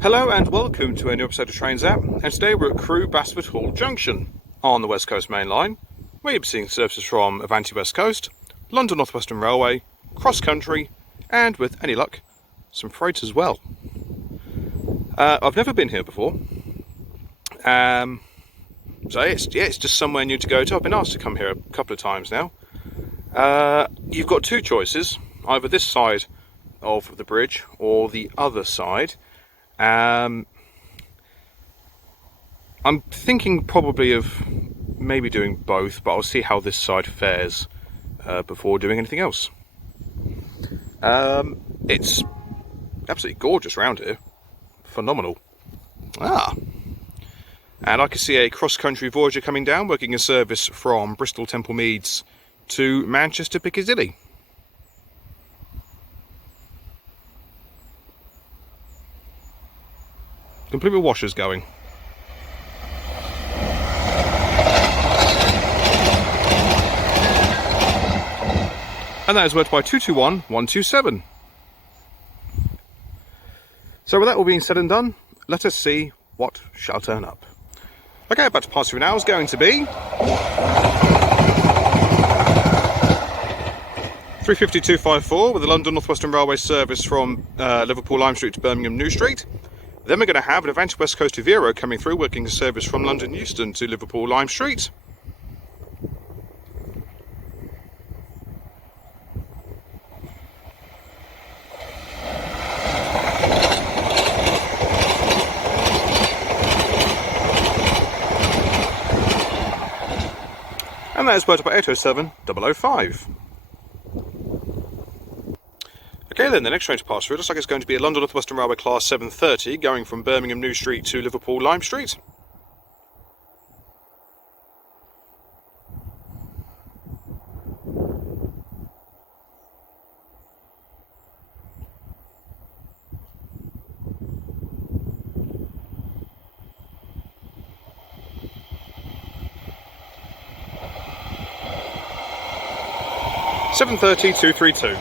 Hello and welcome to a new episode of Trains App, and today we're at Crewe Basford Hall Junction on the West Coast Mainline, where you'll be seeing services from Avanti West Coast, London Northwestern Railway, cross country, and with any luck, some freight as well. I've never been here before, so it's just somewhere new to go to. I've been asked to come here a couple of times now. You've got two choices, either this side of the bridge or the other side. I'm thinking probably of maybe doing both, but I'll see how this side fares before doing anything else. It's absolutely gorgeous around here. Phenomenal. And I can see a cross-country Voyager coming down, working a service from Bristol Temple Meads to Manchester Piccadilly. Complete with washers going. And that is worked by 221127. So with that all being said and done, let us see what shall turn up. Okay, about to pass through now is going to be 35254 with the London Northwestern Railway service from Liverpool Lime Street to Birmingham New Street. Then we're going to have an Avanti West Coast Vero coming through, working a service from London Euston to Liverpool Lime Street. And that is worked by 807005. Okay then, the next train to pass through looks like it's going to be a London Northwestern Railway Class 730 going from Birmingham New Street to Liverpool Lime Street. (730-232).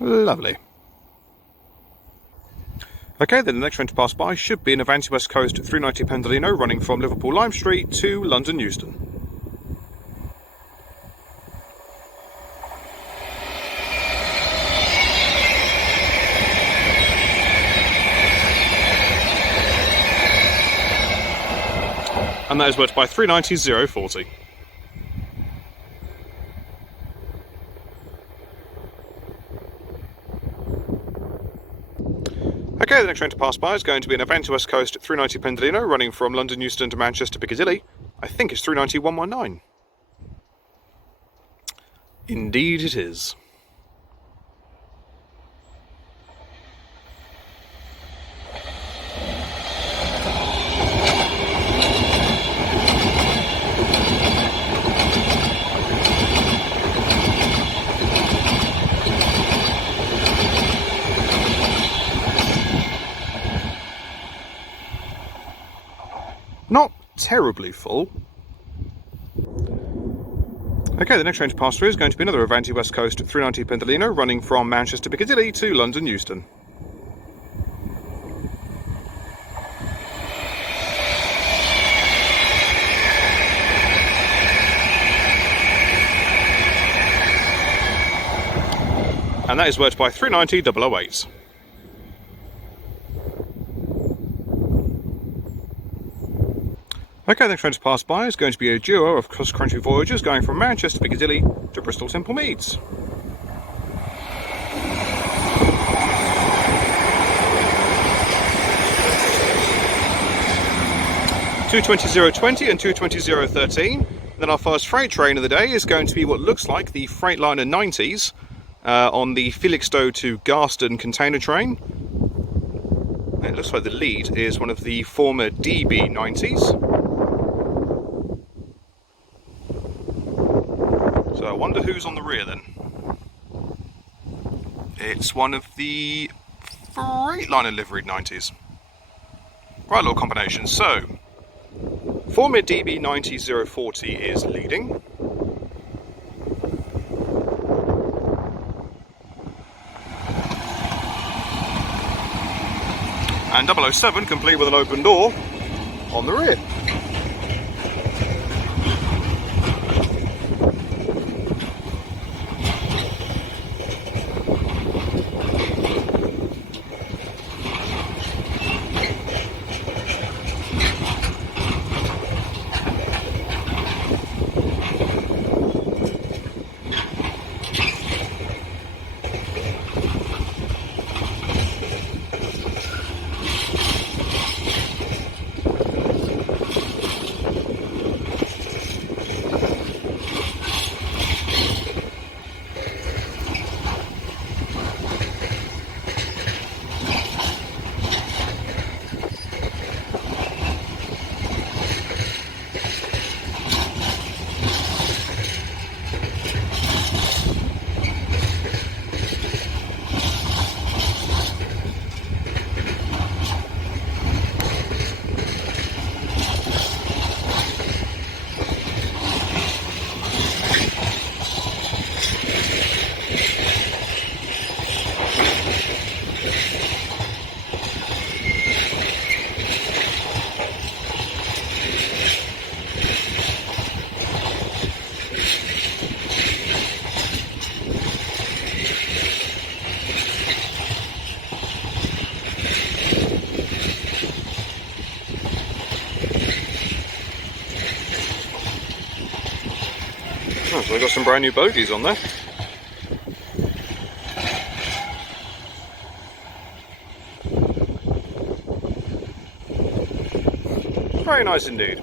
Lovely. Okay, then the next train to pass by should be an Avanti West Coast 390 Pendolino running from Liverpool Lime Street to London Euston. And that is worked by 390-040. Okay, the next train to pass by is going to be an Avanti West Coast 390 Pendolino running from London Euston to Manchester Piccadilly. I think it's 390-119. Indeed it is. Not terribly full. Okay, the next train to pass through is going to be another Avanti West Coast 390 Pendolino running from Manchester Piccadilly to London Euston. And that is worked by 390-008. Okay, the next train to pass by is going to be a duo of cross-country Voyagers going from Manchester Piccadilly to Bristol Temple Meads. (220-020 and 220-013). Then our first freight train of the day is going to be what looks like the Freightliner 90s on the Felixstowe to Garston container train. It looks like the lead is one of the former DB 90s. So I wonder who's on the rear then. It's one of the Freightliner liveried 90s. Right little combination. So Former DB 90040 is leading. And 007, complete with an open door, on the rear. Oh, so they've got some brand new bogies on there. Very nice indeed.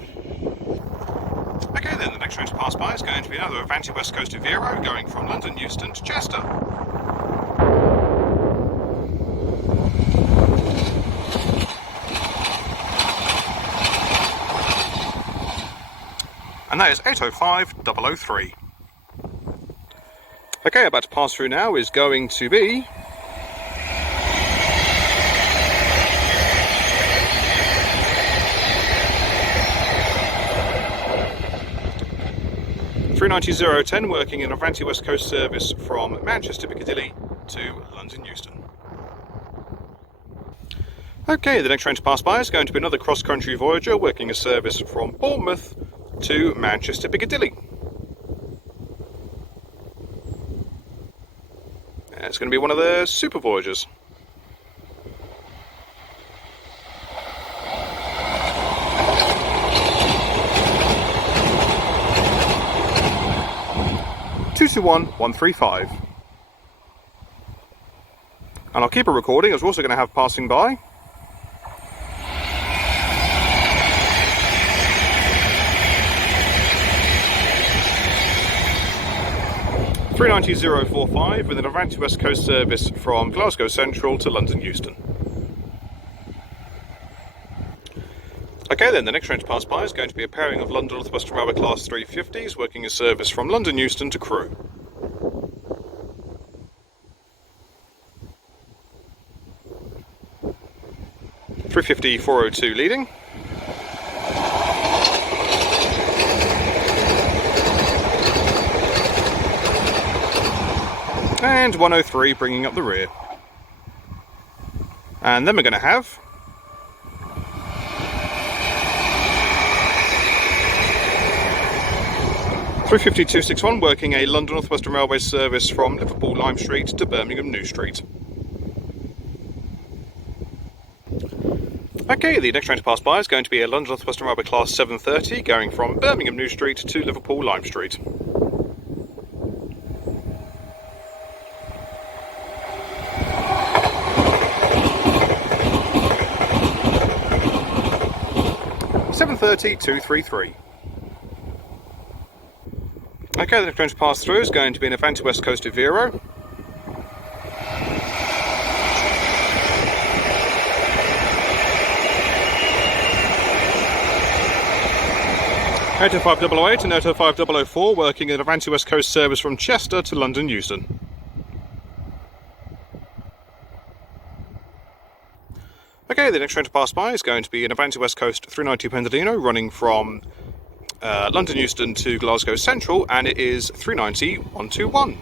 Okay then, the next train to pass by is going to be another Avanti West Coast Vero going from London Euston to Chester. And that is 805003. Okay, about to pass through now is going to be 390010, working in Avanti West Coast service from Manchester Piccadilly to London Euston. Okay, the next train to pass by is going to be another cross-country Voyager working a service from Bournemouth to Manchester Piccadilly. It's going to be one of the Super Voyagers. (221-135). And I'll keep a recording as we're also going to have passing by. (390-045) with an Avanti West Coast service from Glasgow Central to London Euston. Okay then, the next train to pass by is going to be a pairing of London Northwestern Railway Class 350s working a service from London Euston to Crewe. (350-402) leading. And 103 bringing up the rear. And then we're going to have 350-261 working a London Northwestern Railway service from Liverpool Lime Street to Birmingham New Street. Okay, the next train to pass by is going to be a London Northwestern Railway Class 730 going from Birmingham New Street to Liverpool Lime Street. (730-233). Okay, the next train to pass through is going to be an Avanti West Coast Vero. (805-008) and (805-004) working an Avanti West Coast service from Chester to London Euston. Okay, the next train to pass by is going to be an Avanti West Coast 390 Pendolino running from London Euston to Glasgow Central, and it is 390 121.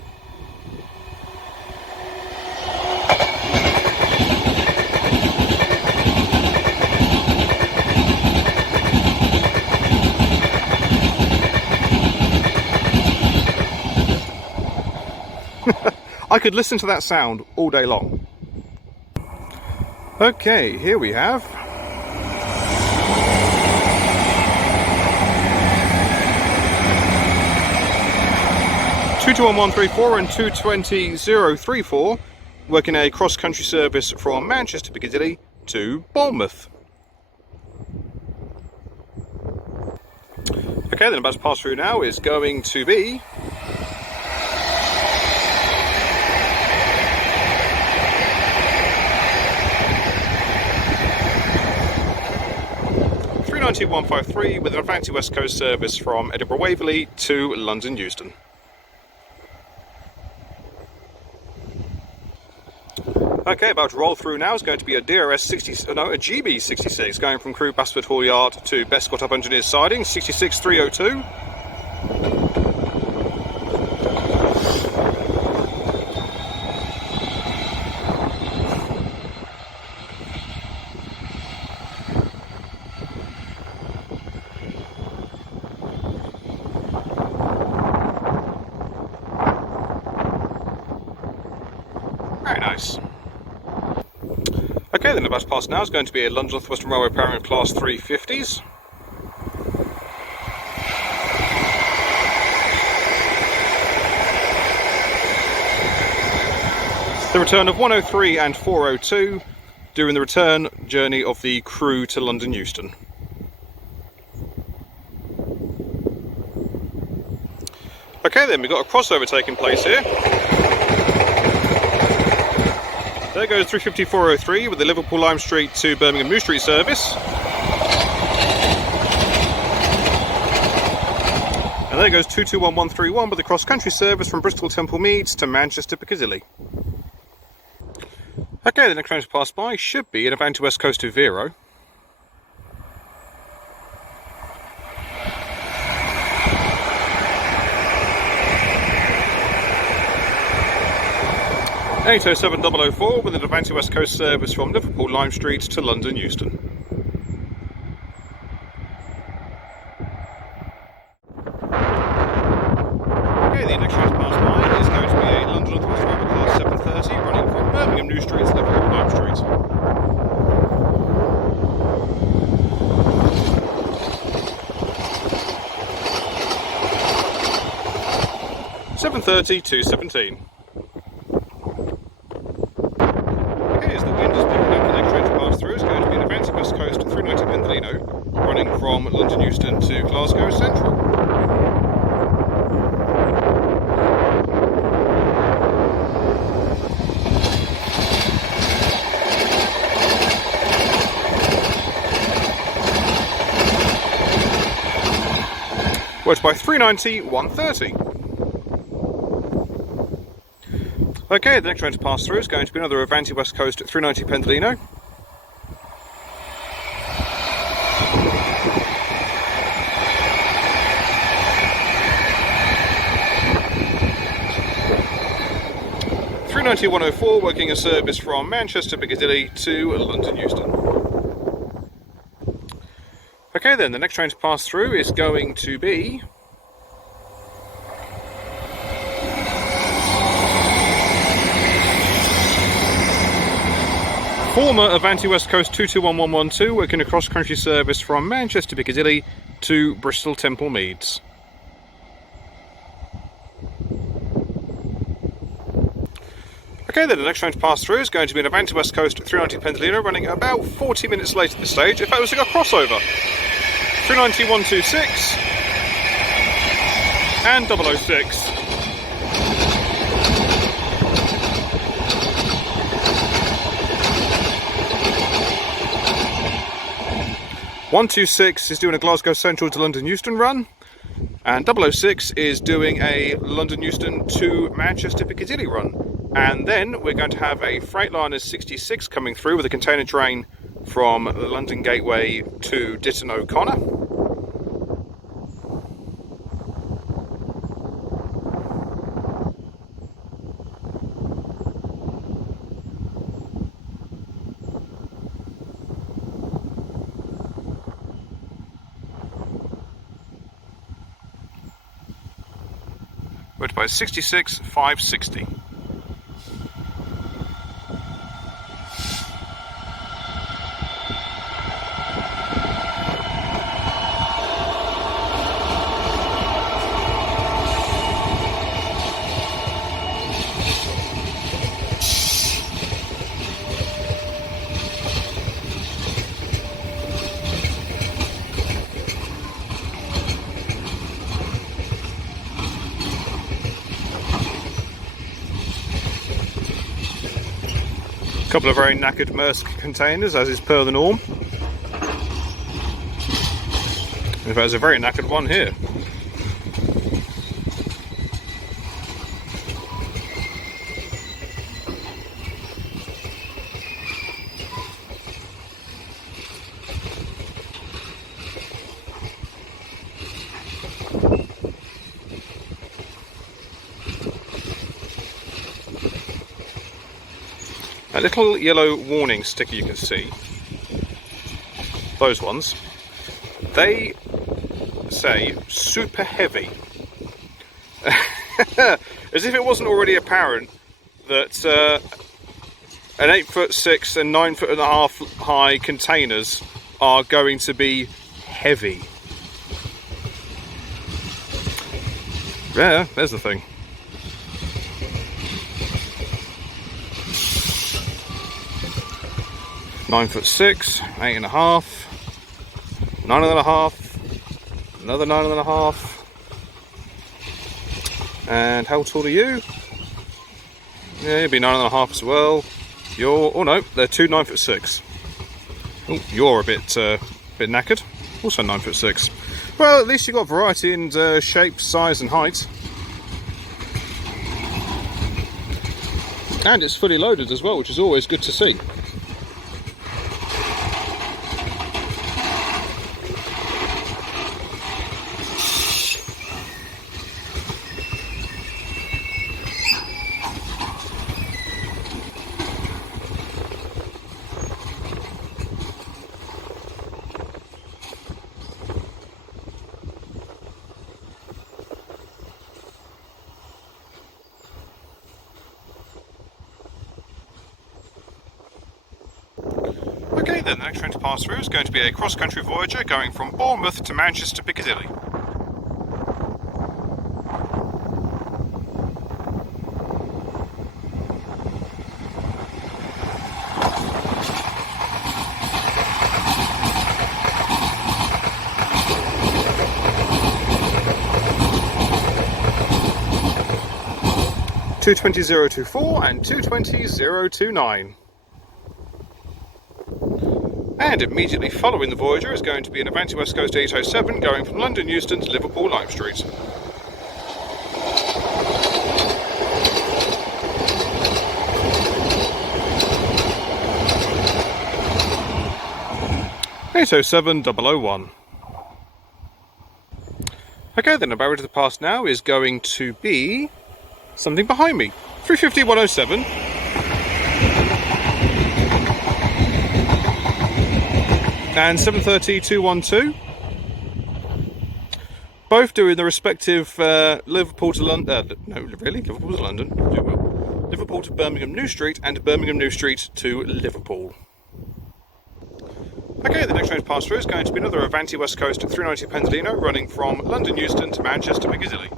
I could listen to that sound all day long. Okay, here we have (221-134) and 220-034 working a cross-country service from Manchester Piccadilly to Bournemouth. Okay, then about to pass through now is going to be (390-153) with an Avanti West Coast service from Edinburgh Waverley to London Euston. Okay, about to roll through now is going to be a GB66 going from Crewe Basford Hall Yard to Best Got Up Engineers Siding, 66302. Very nice. Okay, then the bus pass now is going to be a London Northwestern Railway pairing of Class 350s. The return of 103 and 402 during the return journey of the Crewe to London Euston. Okay, then we've got a crossover taking place here. There goes 350-403 with the Liverpool Lime Street to Birmingham New Street service. And there goes 221-131 with the cross-country service from Bristol Temple Meads to Manchester Piccadilly. Okay, the next train to pass by should be an Avanti West Coast to Vero. (807-004) with an Avanti West Coast service from Liverpool Lime Street to London Euston. Okay, the next train to pass by is going to be a London Northwestern Railway Class 730 running from Birmingham New Street to Liverpool Lime Street. (730 to 17). West Coast 390 Pendolino running from London Euston to Glasgow Central. Worked by 390-130. Okay, the next train to pass through is going to be another Avanti West Coast 390 Pendolino. (390-104) working a service from Manchester Piccadilly to London Euston. Okay then, the next train to pass through is going to be former Avanti West Coast 221112 working a cross-country service from Manchester Piccadilly to Bristol Temple Meads. Okay then, the next train to pass through is going to be an Avanti West Coast 390 Pendolino running about 40 minutes late at this stage. In fact, it was like a crossover. 390-126 and 006. (126) is doing a Glasgow Central to London Euston run, and 006 is doing a London Euston to Manchester Piccadilly run. And then we're going to have a Freightliner 66 coming through with a container train from London Gateway to Ditton O'Connor. Went by 66,560. Couple of very knackered Maersk containers, as is per the norm. In fact, there's a very knackered one here. A little yellow warning sticker you can see, those ones, they say super heavy. As if it wasn't already apparent that an 8'6" and 9.5" high containers are going to be heavy. Yeah, there's the thing. "9'6", 8.5", 9.5", another 9.5. And how tall are you? Yeah, you'll be 9.5 as well. You're, oh no, they're two 9'6". Oh, you're a bit knackered. Also 9'6". Well, at least you've got variety in shape, size, and height. And it's fully loaded as well, which is always good to see. Okay then, the next train to pass through is going to be a cross-country Voyager going from Bournemouth to Manchester Piccadilly. "220.024" and "220.029". And immediately following the Voyager is going to be an Avanti West Coast 807 going from London Euston to Liverpool Lime Street. "807-001". Okay then, the barrier to the past now is going to be something behind me. 350-107. And 730-212, both doing the respective Liverpool to London, no really, Liverpool to London, do well. Liverpool to Birmingham New Street and Birmingham New Street to Liverpool. Okay, the next train to pass through is going to be another Avanti West Coast 390 Pendolino running from London Euston to Manchester Piccadilly.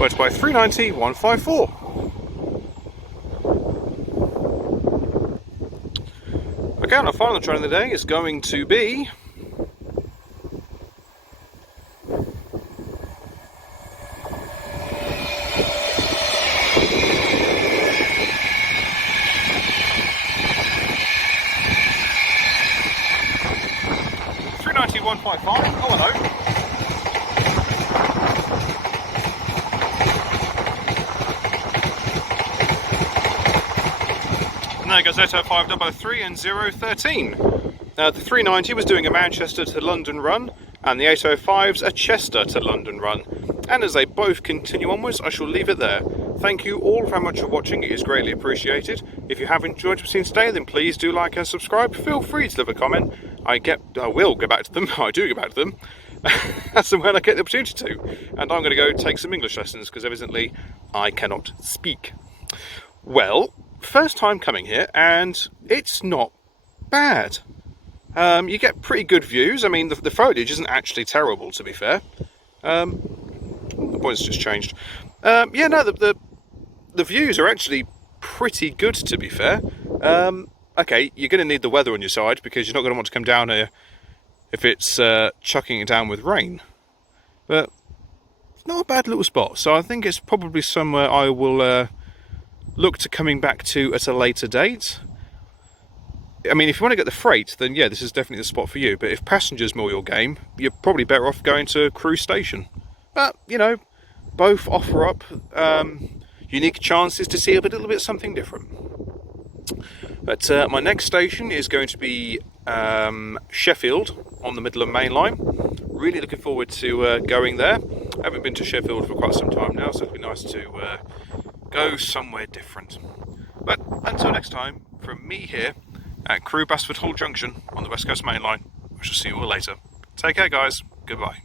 Worked by 390-154. Okay, and our final train of the day is going to be And there goes 805 and 013. The 390 was doing a Manchester to London run, and the 805's a Chester to London run. And as they both continue onwards, I shall leave it there. Thank you all very much for watching, it is greatly appreciated. If you have enjoyed what you've seen today, then please do like and subscribe. Feel free to leave a comment. I will get back to them, I do get back to them, as and when I get the opportunity to. And I'm going to go take some English lessons, because evidently I cannot speak. Well, first time coming here, and it's not bad. You get pretty good views. I mean, the foliage isn't actually terrible, to be fair. The point's just changed. Yeah, no, the views are actually pretty good, to be fair. Okay, you're going to need the weather on your side, because you're not going to want to come down here if it's chucking it down with rain. But it's not a bad little spot, so I think it's probably somewhere I will look to coming back to at a later date. I mean, if you want to get the freight, then yeah, this is definitely the spot for you. But if passenger's more your game, you're probably better off going to Crewe Station. But, you know, both offer up unique chances to see a little bit something different. But my next station is going to be Sheffield on the Midland Mainline. Really looking forward to going there. I haven't been to Sheffield for quite some time now, so it'd be nice to go somewhere different. But until next time, from me here at Crewe Basford Hall Junction on the West Coast Mainline, I shall see you all later. Take care, guys. Goodbye.